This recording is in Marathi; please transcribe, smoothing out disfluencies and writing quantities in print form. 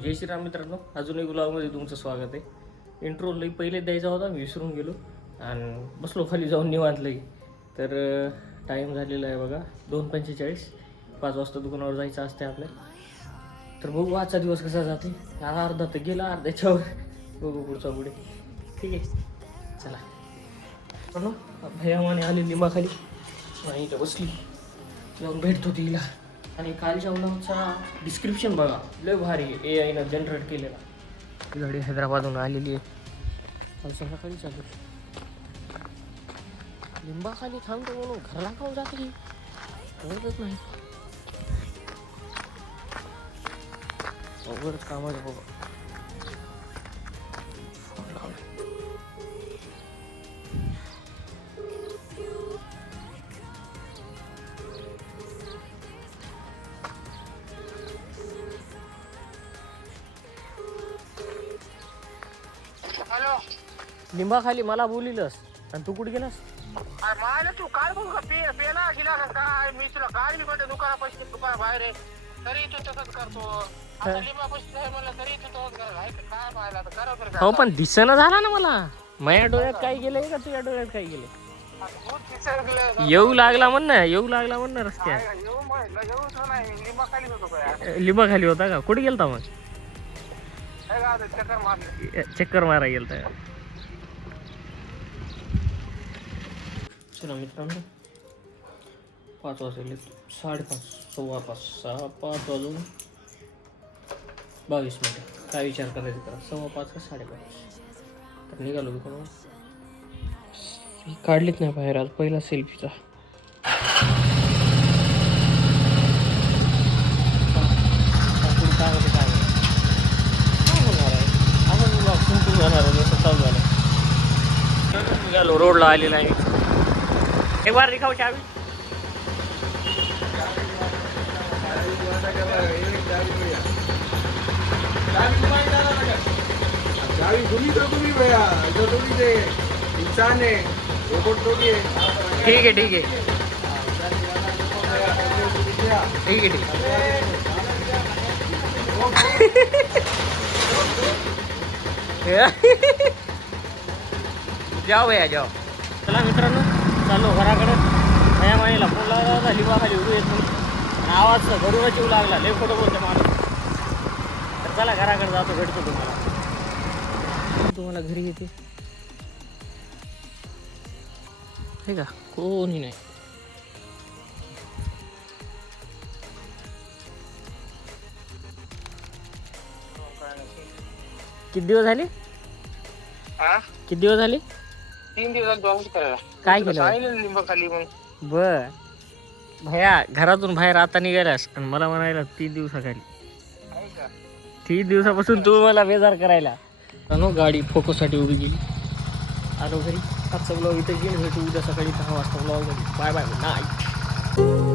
जय श्रीराम मित्रांनो, अजून एक ब्लॉगमध्ये तुमचं स्वागत आहे. इंट्रो लई पहिले द्यायचा होता, मी विसरून गेलो आणि बसलो खाली जाऊन निवांत लई. तर टाईम झालेला आहे बघा 2:45. 5 वाजता दुकानावर जायचं असते आपल्या. तर बघू आजचा दिवस कसा जाते. अर्धा तर गेला, अर्ध्याच्यावर बघू पुढचा पुढे. ठीक आहे, चला. पण भयामाने आली लिंबाखाली आणि इथं बसली, जाऊन भेटतो तिला. आणि कालच्या ब्लॉगचा डिस्क्रिप्शन बघा, लय भारी आहे, AI ने जनरेट केलेला. ही गाडी हैदराबादहून आलेली आहे, काल संध्याकाळी चालू. लिंबाखाली थांबतो म्हणून घरला खाऊन जाते की कळतच नाही. अवघडच काम आहे बाबा. हॅलो, लिंबाखाली मला बोलिलस आणि तू कुठे गेलास? अरे मला तू काय बोल का पेला गेला का काय? मी तुला काय मी म्हणते दुकानापाशी दुकान बाहेर आहे तरी तू तसंच करतो. आता लिंबापाशी आहे मला तरी तू तसंच करायला आहे का काय? पाहायला तर करा तर हो, पण दिसेना झाला ना मला. माझ्या डोळ्यात काय गेलंय का तुझ्या डोळ्यात काय गेलंय? येऊ लागला म्हण ना, येऊ लागला म्हण ना रस्त्यात. येऊच नाही, लिंबाखाली होतो काय? लिंबाखाली होता का? कुठे गेलता मग? चक्कर मारले. चक्कर मारा गेलता. चला मित्रांनो, 5 वाजले, 5:30, 5:15, 6, 5 वाजून 22 मिनिटं. काय विचार करायचं करा, 5:15 का 5:30. तर निघालो दुकानावर. काढलीच नाही बाहेर आज पहिला सेल्फीचा. निघालो, रोडला आलेला आहे. एक बार दिखाओ चावी. चावी तुम्ही तो तुम्ही भैया, जो तुम्ही दे इंसान है, रोबोट थोड़ी है. ठीक है ठीक है ठीक है ठीक है. जाओ भैया जाओ. चला मित्रांनो, चाललो घराकडे. माझ्या माईला फोन लावला होता, लिंबाखाली उभू येत नाही. आवाज घरूनच येऊ लागला, लय फोटो बोलते माणूस. तर चला घराकडे जातो, भेटतो तुम्हाला घरी येते. हे का कोणी नाही. किती दिवस झाले? किती दिवस झाले? 3 दिवसात जाऊन करायला काय केलं? सांगितलं लिंबाखाली मग. बर भैया, घरातून बाहेर आता निघालास आणि मला म्हणायला 3 दिवसाखाली. 3 दिवसापासून तू मला बेजार करायला. गाडी फोकोसाठी उभी गेली. आलो घरी. आजचा ब्लॉग इथे गेली. भेटू उद्या सकाळी 10 वाजता ब्लॉग मध्ये. Bye bye, good night.